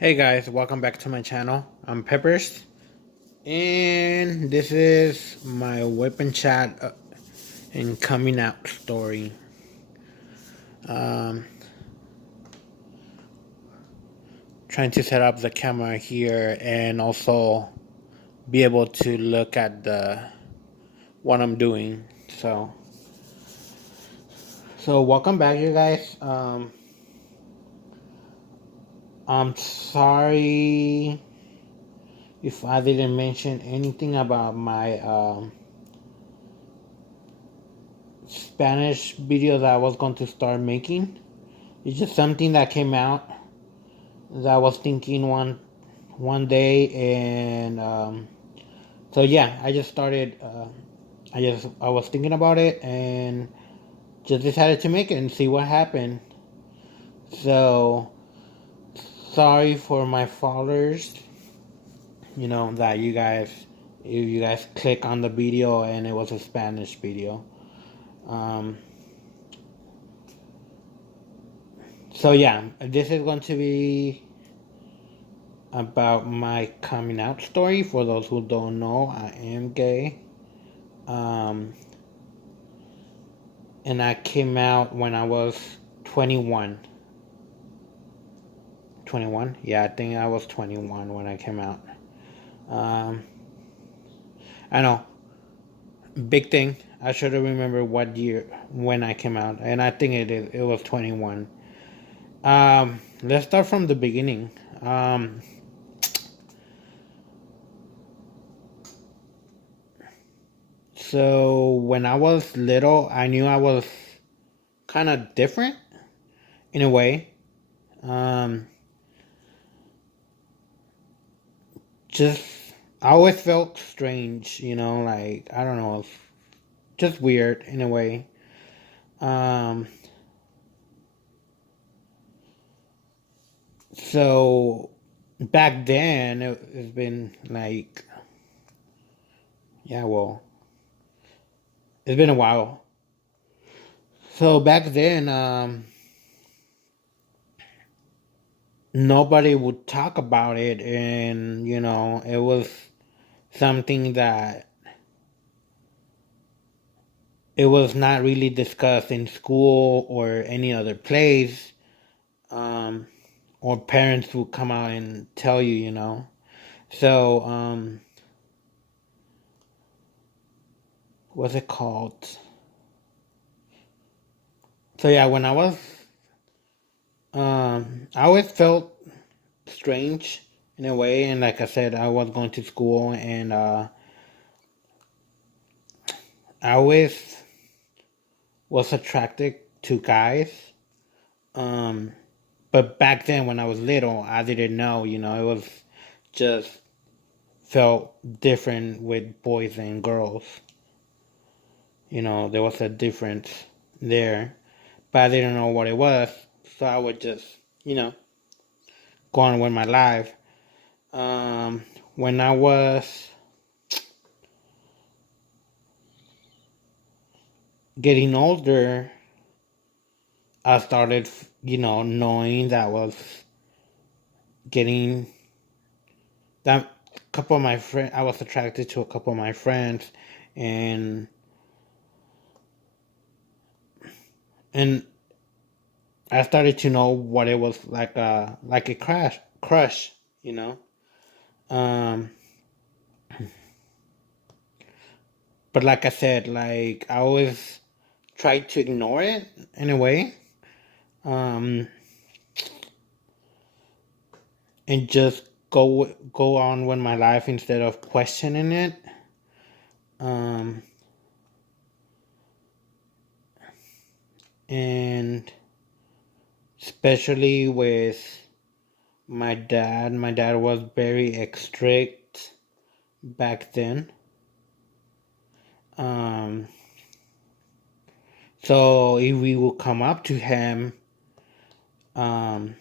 Hey guys, welcome back to my channel. I'm Peppers, and this is my WIP&Chat and coming out story. Um, Trying to set up the camera here and also be able to look at the what I'm doing. So welcome back, you guys. I'm sorry if I didn't mention anything about my Spanish video that I was going to start making. It's just something that came out that I was thinking one day, and so yeah, I just started. I was thinking about it and just decided to make it and see what happened. So sorry for my followers. That you guys, if you guys click on the video and it was a Spanish video. Um, so yeah, this is going to be about my coming out story. For those who don't know, I am gay. Um, and I came out when I was 21. 21? Yeah, I think I was 21 when I came out. Um, I know, big thing. I should have remembered what year when I came out, and I think it was 21. Let's start from the beginning. So when I was little, I knew I was kind of different in a way. Um, just I always felt strange, like I don't know, just weird in a way. Um, so back then it's been like, yeah, well, it's been a while. So back then, nobody would talk about it, and it was something that it was not really discussed in school or any other place. Um, or parents would come out and tell you. So, what's it called? So yeah, when I always felt strange in a way, and like I said, I was going to school, and I always was attracted to guys. Um, but back then, when I was little, I didn't know. It was just felt different with boys and girls. There was a difference there, but I didn't know what it was, so I would just, you know, go on with my life. When I was getting older, I started, knowing that I was getting that couple of my friends. I was attracted to a couple of my friends, and and I started to know what it was like a crush, you know. Um, but like I said, like I always tried to ignore it in a way, um, and just go on with my life instead of questioning it. Um, and especially with my dad. My dad was very strict back then. Um, so if we would come up to him, um,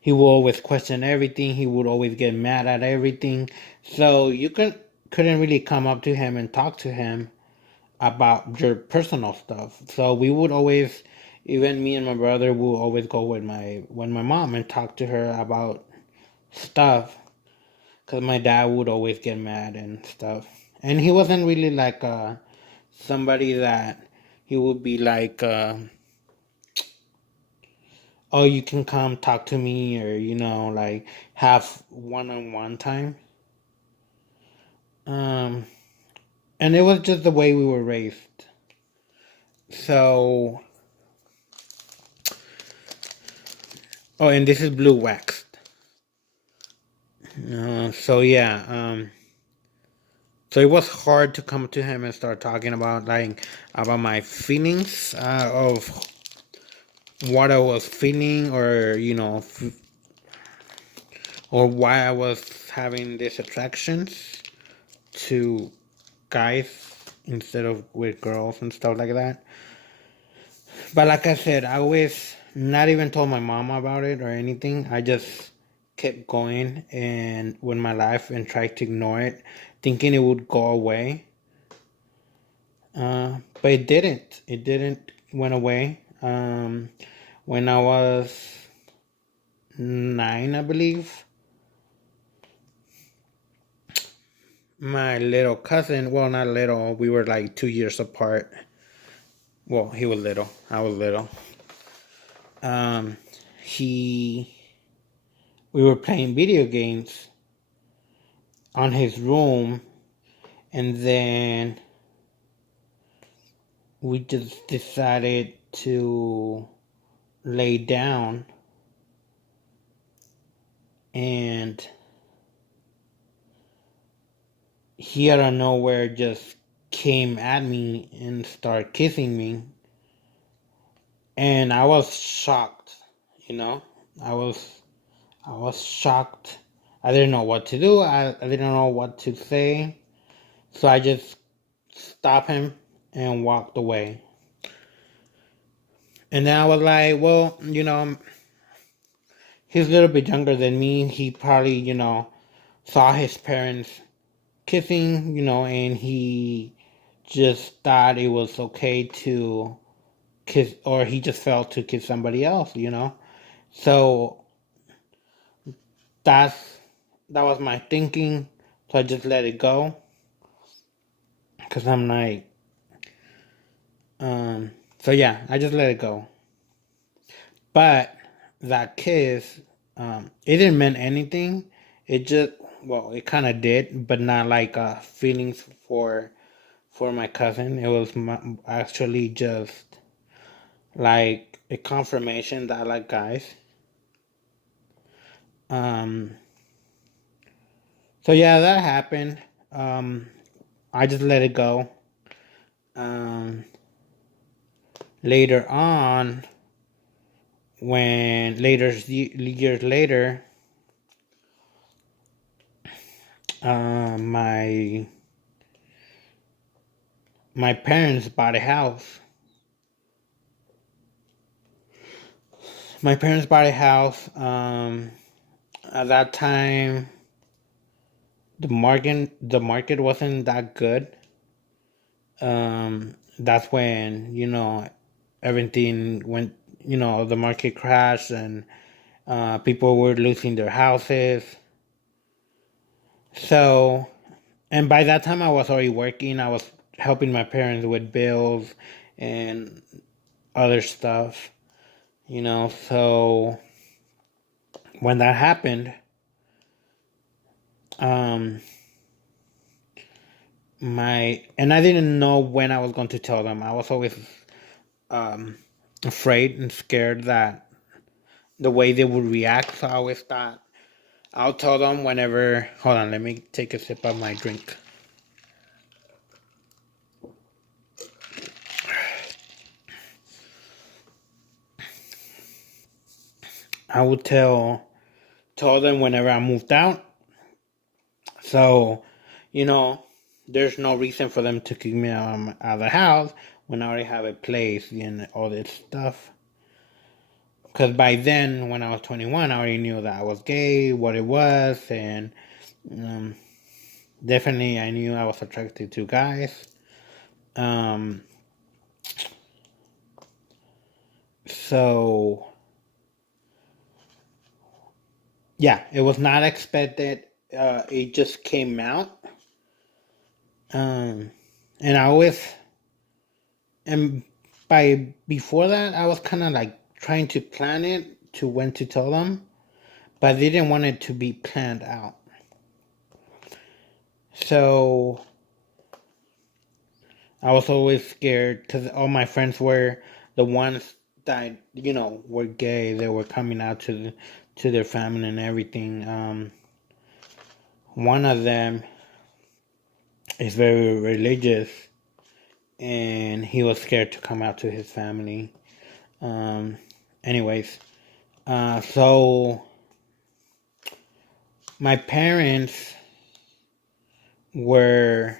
he would always question everything. He would always get mad at everything. So you couldn't really come up to him and talk to him about your personal stuff. So we would always Even me and my brother will always go with my mom and talk to her about stuff, because my dad would always get mad and stuff. And he wasn't really like somebody that he would be like, oh, you can come talk to me, or like have one-on-one time. Um, and it was just the way we were raised. So, oh, and this is blue waxed. So yeah, so it was hard to come to him and start talking about my feelings of what I was feeling, or or why I was having these attractions to guys instead of with girls and stuff like that. But like I said, I always not even told my mom about it or anything. I just kept going and with my life and tried to ignore it, thinking it would go away. But it didn't. It didn't went away. When I was 9, I believe, my little cousin, well, not little, we were like 2 years apart. Well, he was little, I was little. Um, he, we were playing video games on his room, and then we just decided to lay down, and he out of nowhere just came at me and started kissing me, and I was shocked. You know, I was I was shocked. I didn't know what to do. I didn't know what to say, so I just stopped him and walked away. And then I was like, well, he's a little bit younger than me. He probably, saw his parents kissing, and he just thought it was okay to kiss, or he just felt to kiss somebody else. So that's that was my thinking. So I just let it go, because I'm like, so yeah, I just let it go. But that kiss, it didn't mean anything. It just, well, it kind of did, but not like feelings for my cousin. It was actually just like a confirmation that I like guys. Um, so yeah, that happened. Um, I just let it go. Um, Later on, when years later, my parents bought a house. My parents bought a house. At that time, the market wasn't that good. That's when everything went. The market crashed, and people were losing their houses. So, and by that time, I was already working. I was helping my parents with bills and other stuff. So when that happened, um, and I didn't know when I was going to tell them. I was always um, afraid and scared that the way they would react. So I always thought I'll tell them whenever. Hold on, let me take a sip of my drink. I would tell them whenever I moved out. So, you know, there's no reason for them to kick me out of the house when I already have a place and all this stuff. Because by then, when I was 21, I already knew that I was gay, what it was, and um, definitely I knew I was attracted to guys. Um, So yeah, it was not expected. It just came out. Um, and I always, and by before that, I was kind of like trying to plan it to when to tell them, but I didn't want it to be planned out. So I was always scared because all my friends were the ones that were gay. They were coming out to their family and everything. One of them is very religious, and he was scared to come out to his family. Um, anyways, so my parents were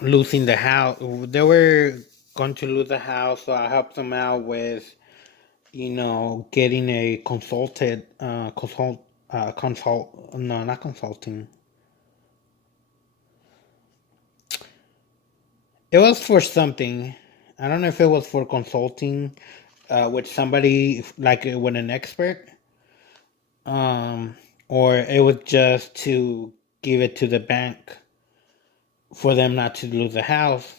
losing the house. They were going to lose the house, so I helped them out with, getting a no, not consulting. It was for something. I don't know if it was for consulting with somebody like with an expert, um, or it was just to give it to the bank for them not to lose the house.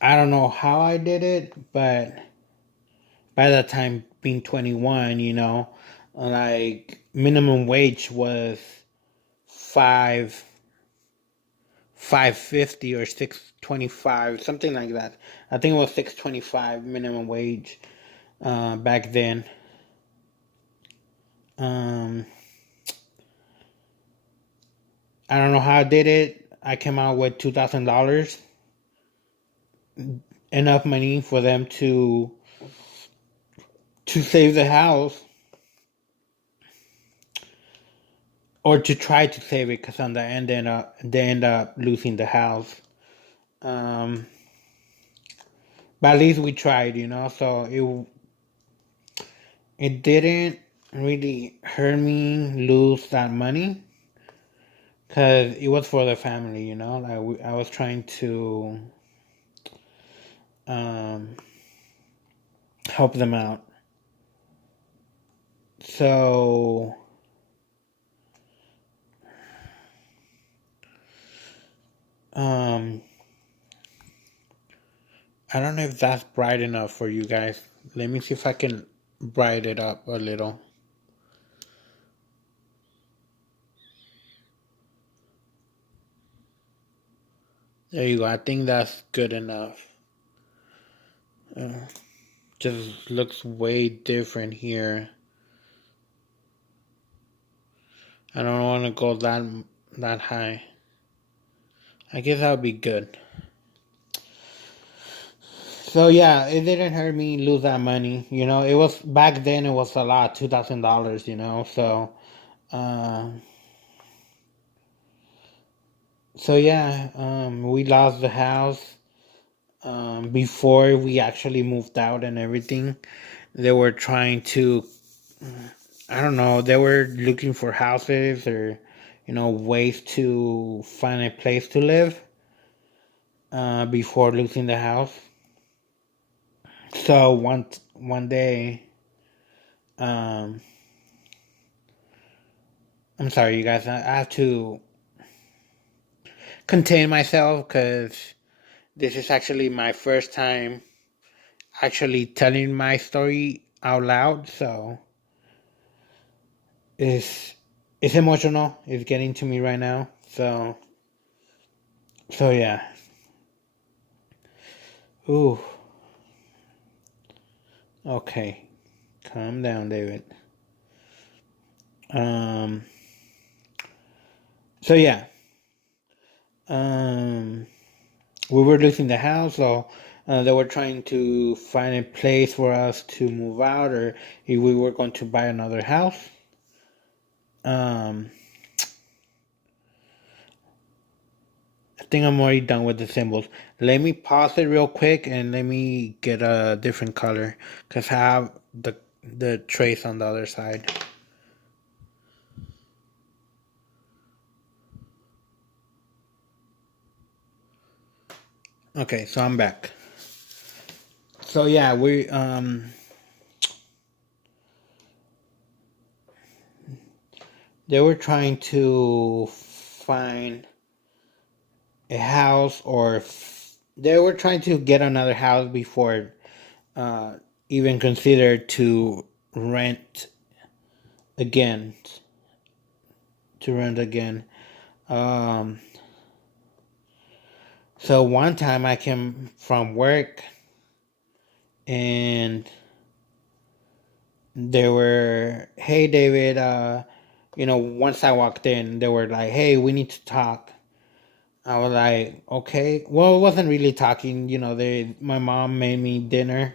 I don't know how I did it, but by that time being 21, like minimum wage was five 550 or 625, something like that. I think it was 625 minimum wage back then. Um, I don't know how I did it. I came out with $2,000, enough money for them to save the house, or to try to save it, because on the end they end up losing the house. Um, but at least we tried, So it didn't really hurt me lose that money, because it was for the family, Like I was trying to um, help them out. So um, I don't know if that's bright enough for you guys. Let me see if I can brighten it up a little. There you go. I think that's good enough. Uh, just looks way different here. I don't want to go that high. I guess that would be good. So yeah, it didn't hurt me lose that money. It was back then. It was a lot, $2,000. So uh, yeah, we lost the house before we actually moved out and everything. They were trying to, I don't know, they were looking for houses or ways to find a place to live before losing the house. So one day, um, I'm sorry, you guys. I have to contain myself because this is actually my first time actually telling my story out loud. So it's it's emotional. It's getting to me right now. So yeah. Ooh. Okay. Calm down, David. Um. So yeah. Um. We were losing the house, so they were trying to find a place for us to move out, or if we were going to buy another house. Um, I think I'm already done with the symbols. Let me pause it real quick and let me get a different color, because I have the trace on the other side. Okay, so I'm back. So yeah, they were trying to find a house, they were trying to get another house before uh, even consider to rent again. To rent again. Um, so one time I came from work and they were, hey David, once I walked in, they were like, hey, we need to talk. I was like, okay. Well, it wasn't really talking. My mom made me dinner.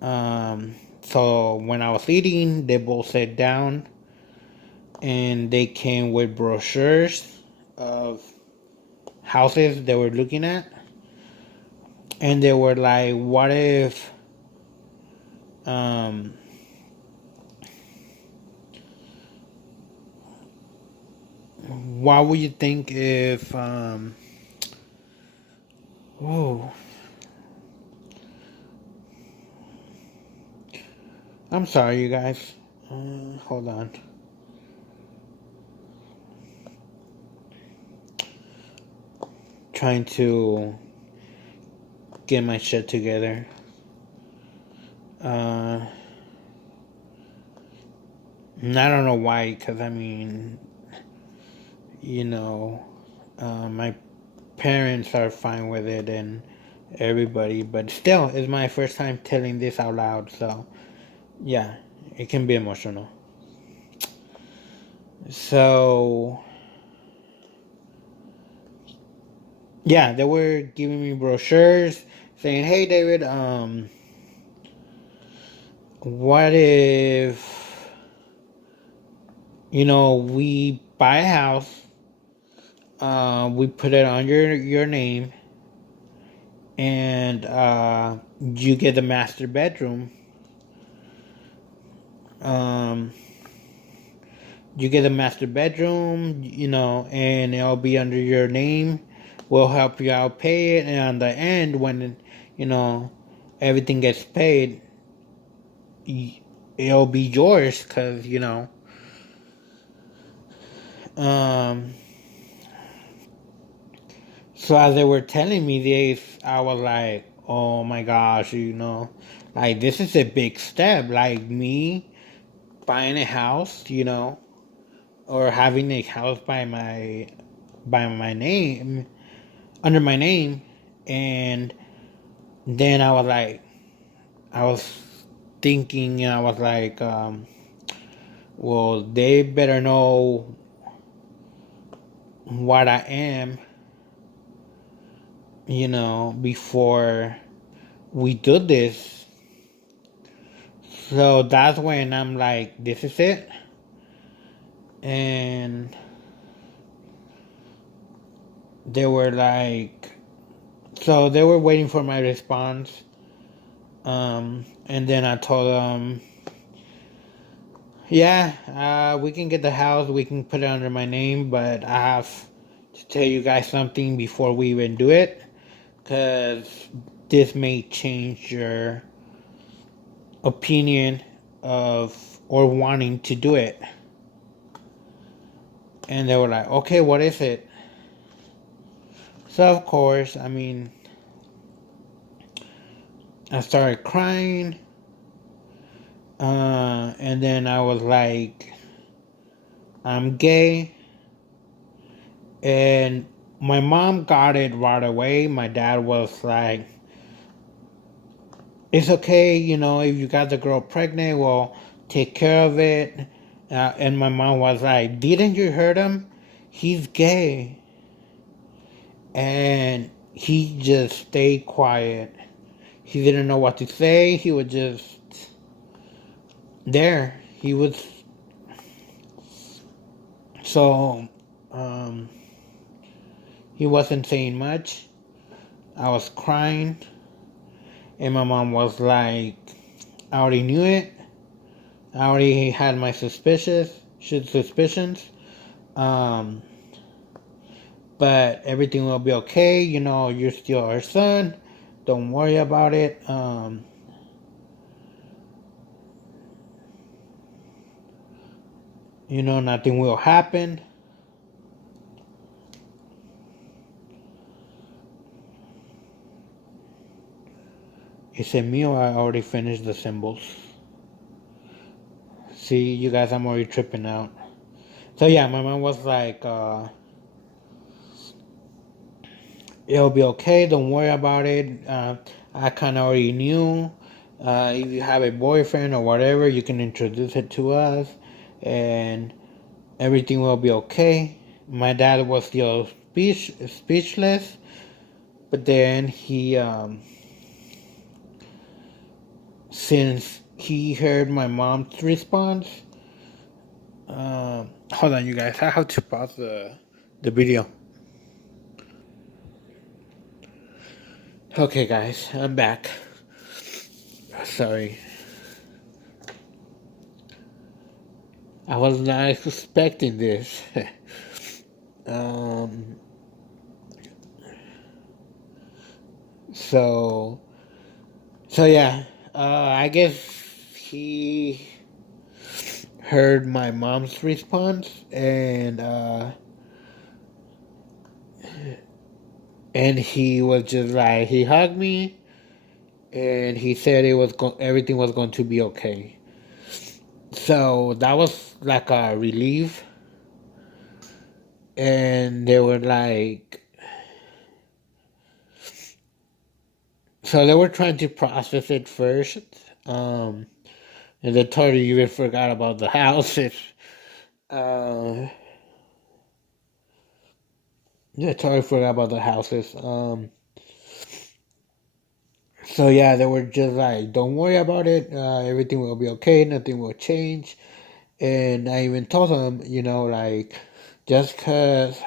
So when I was eating, they both sat down and they came with brochures of houses they were looking at. And they were like, um, what would you think if, whoa, I'm sorry, you guys. Hold on. Trying to get my shit together. And I don't know why, because I mean, you know, my parents are fine with it and everybody, but still, it's my first time telling this out loud, so yeah, it can be emotional. So, yeah, they were giving me brochures saying, hey, David, what if, we buy a house, we put it on your name, and you get the master bedroom. Um, you get a master bedroom, and it'll be under your name. We'll help you out pay it, and on the end, when everything gets paid, it'll be yours because Um, so as they were telling me this, I was like, oh my gosh, like this is a big step. Like me buying a house, or having a house by my name, under my name, and then I was thinking, and I was like, well, they better know what I am, before we do this. So that's when I'm like, this is it. And they were like, so they were waiting for my response. And then I told them, yeah, we can get the house, we can put it under my name, but I have to tell you guys something before we even do it, because this may change your opinion of or wanting to do it. And they were like, okay, what is it? So of course, I mean, I started crying. And then I was like, I'm gay. And my mom got it right away. My dad was like, it's okay, if you got the girl pregnant, we'll take care of it. And my mom was like, didn't you hear him? He's gay. And he just stayed quiet. He didn't know what to say. He was just there. So, um, he wasn't saying much. I was crying. And my mom was like, I already knew it. I already had my suspicions. Um, but everything will be okay. You're still our son. Don't worry about it. Nothing will happen. Is it me or I already finished the symbols? See, you guys, I'm already tripping out. So yeah, my mom was like, it'll be okay, don't worry about it. I kind of already knew. If you have a boyfriend or whatever, you can introduce it to us, and everything will be okay. My dad was still speechless, but then since he heard my mom's response, hold on, you guys, I have to pause the video. Okay, guys, I'm back. Sorry. I was not expecting this. um, so, yeah, I guess he heard my mom's response, and he was just like, he hugged me, and he said everything was going to be okay. So that was like a relief, and they were like, so they were trying to process it first, and they totally even forgot about the houses. Yeah, totally forgot about the houses. So yeah, they were just like, "Don't worry about it. Everything will be okay. Nothing will change." And I even told them, like, just because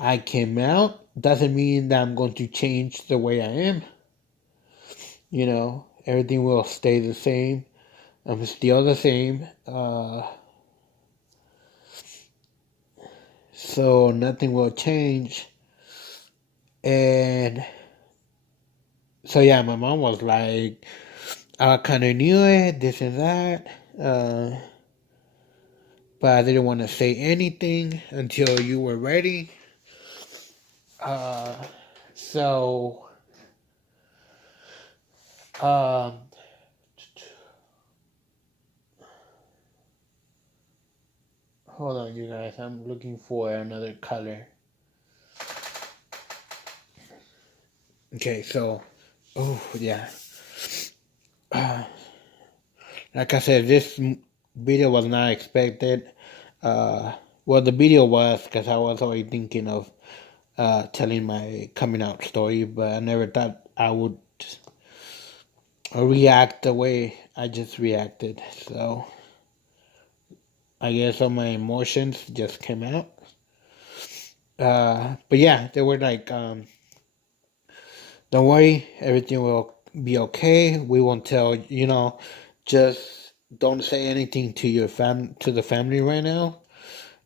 I came out doesn't mean that I'm going to change the way I am. Everything will stay the same. I'm still the same. So nothing will change. And so yeah, my mom was like, I kind of knew it, this and that, but I didn't want to say anything until you were ready. Uh, so, um, hold on, you guys. I'm looking for another color. Okay, so, oh yeah. Like I said, this video was not expected. Well, the video was because I was already thinking of telling my coming out story, but I never thought I would react the way I just reacted. So I guess all my emotions just came out. But yeah, they were like, don't worry, everything will be okay. We won't tell, just don't say anything to to the family right now.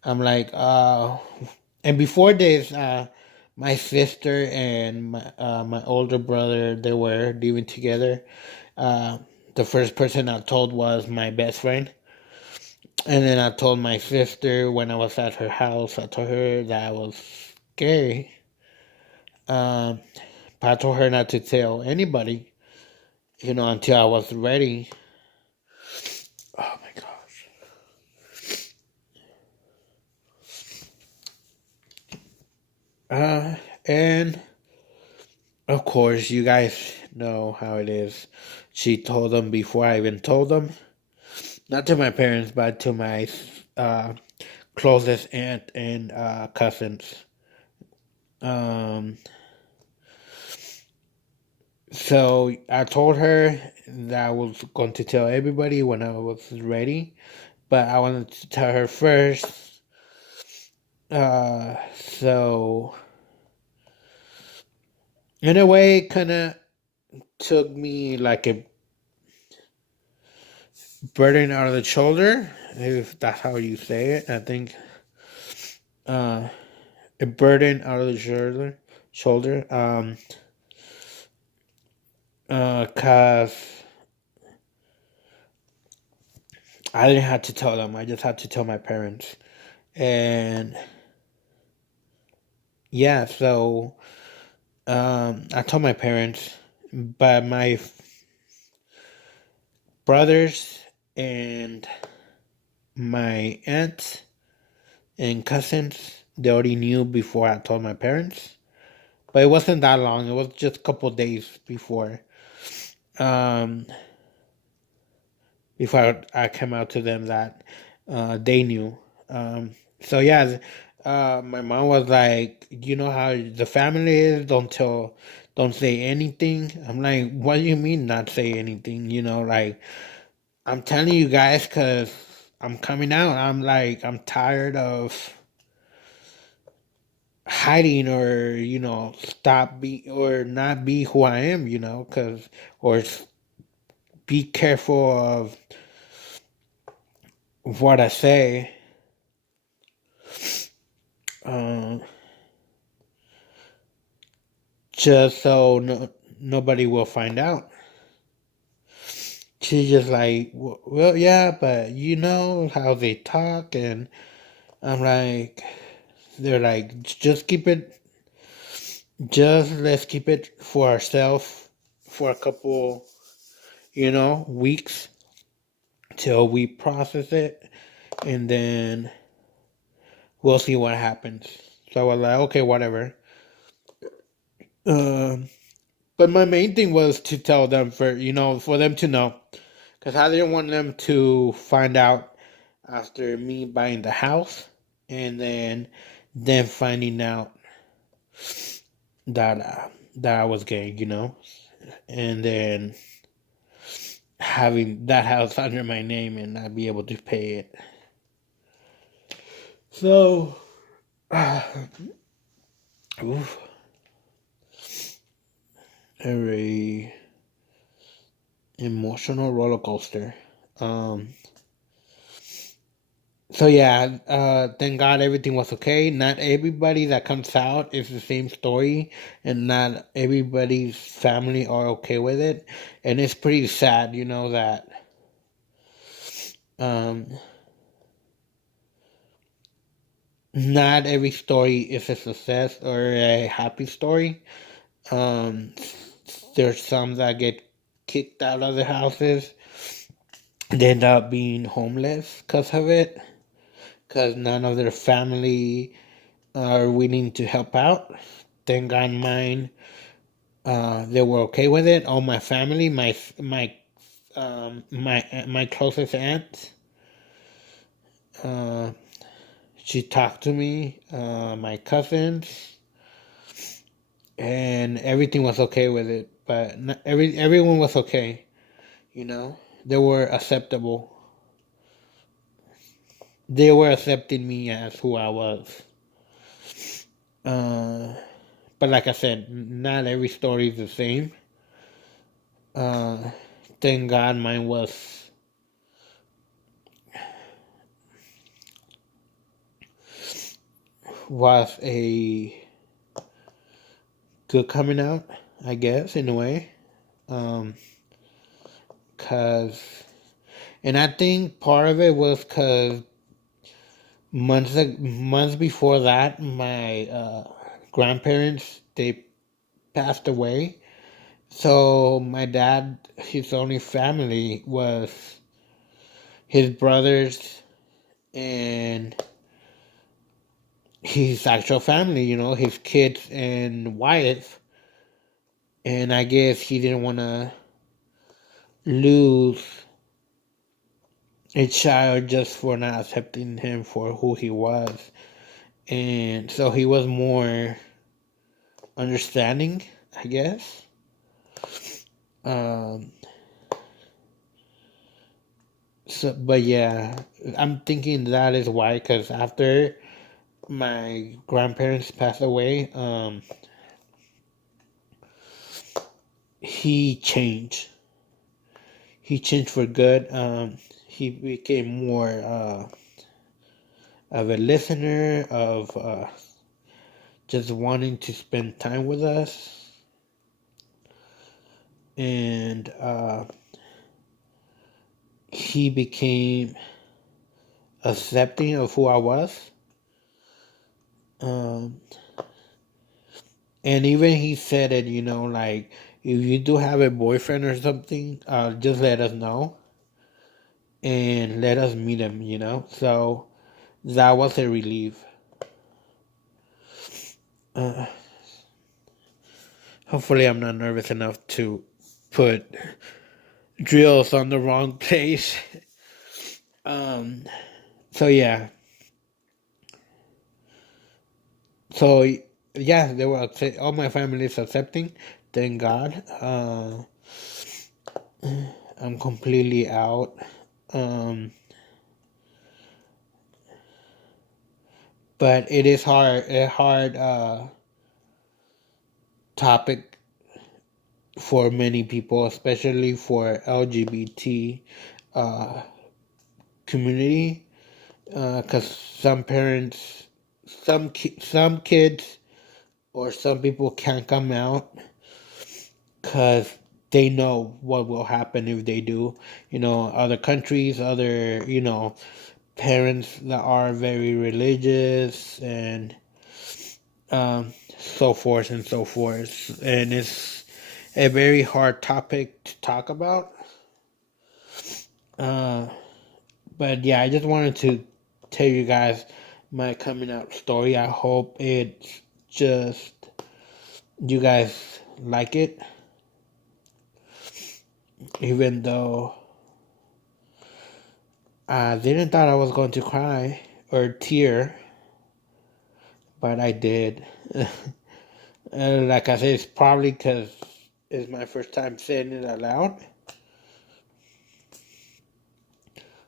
I'm like, and before this, my sister and my older brother, they were living together. Uh, the first person I told was my best friend. And then I told my sister when I was at her house, I told her that I was gay. Um, but I told her not to tell anybody, until I was ready. Oh my gosh. And of course, you guys know how it is. She told them before I even told them. Not to my parents, but to my uh, closest aunt and cousins. Um, so I told her that I was going to tell everybody when I was ready, but I wanted to tell her first. So in a way, it kind of took me like a burden out of the shoulder, if that's how you say it. I think a burden out of the shoulder. shoulder. Cause I didn't have to tell them. I just had to tell my parents. And yeah, so I told my parents, but my brothers and my aunts and cousins, they already knew before I told my parents. But it wasn't that long. It was just a couple days um, before I came out to them that they knew. So yeah, my mom was like, "You know how the family is. Don't say anything." I'm like, "What do you mean not say anything?" Like I'm telling you guys because I'm coming out. I'm like, I'm tired of hiding or stop be or not be who I am. Because or be careful of what I say. Um, just so nobody will find out. She's just like, well, yeah, but you know how they talk, and I'm like, they're like, let's keep it for ourselves for a couple, weeks till we process it, and then we'll see what happens. So I was like, okay, whatever. Um, but my main thing was to tell them for them to know, because I didn't want them to find out after me buying the house, and then finding out that that I was gay, and then having that house under my name and not be able to pay it. So, oof, a very emotional roller coaster. Um, so yeah, thank God everything was okay. Not everybody that comes out is the same story, and not everybody's family are okay with it. And it's pretty sad, that um, not every story is a success or a happy story. Um, there's some that get kicked out of the houses. They end up being homeless because of it, because none of their family are willing to help out. Thank God mine, they were okay with it. All my family, my closest aunt, uh, she talked to me, my cousins, and everything was okay with it. But not everyone was okay. They were acceptable. They were accepting me as who I was. Uh, but like I said, not every story is the same. Uh, thank God mine was a good coming out, I guess, in a way. Um, cause, and I think part of it was cause months before that, my grandparents they passed away. So my dad, his only family was his brothers and his actual family, his kids and wife. And I guess he didn't want to lose a child just for not accepting him for who he was. And so he was more understanding, I guess. Um, but yeah, I'm thinking that is why, because after my grandparents passed away, he changed. He changed for good. He became more of a listener, of just wanting to spend time with us. And he became accepting of who I was. Um, and even he said it, like, if you do have a boyfriend or something, just let us know and let us meet him. So that was a relief. Uh, Hopefully, I'm not nervous enough to put drills on the wrong place. um, so yeah. So yeah, they were all my family is accepting. Thank God. I'm completely out. Um, but it is a hard topic for many people, especially for LGBT uh, community, because some parents, some kids, or some people can't come out because they know what will happen if they do. Other countries, other parents that are very religious, and so forth and so forth. And it's a very hard topic to talk about. Uh, but yeah, I just wanted to tell you guys my coming out story. I hope it's just you guys like it, even though I didn't thought I was going to cry or tear, but I did. Like I said, it's probably because it's my first time saying it out loud.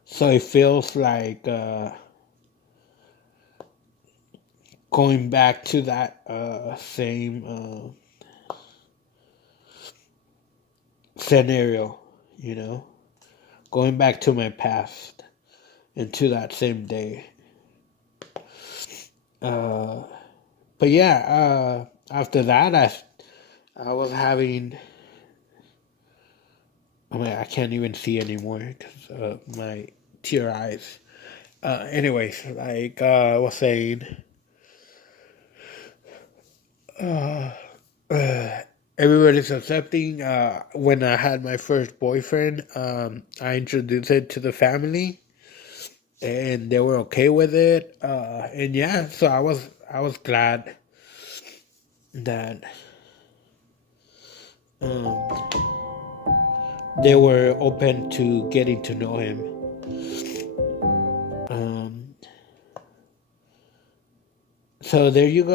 So it feels like going back to that same scenario, going back to my past and to that same day. Uh, but yeah, after that, I was having. I mean, I can't even see anymore because my tear eyes. Anyways, like I was saying, uh, everybody's accepting. When I had my first boyfriend, I introduced it to the family, and they were okay with it. And yeah, so I was glad that um, they were open to getting to know him. Um, so there you go.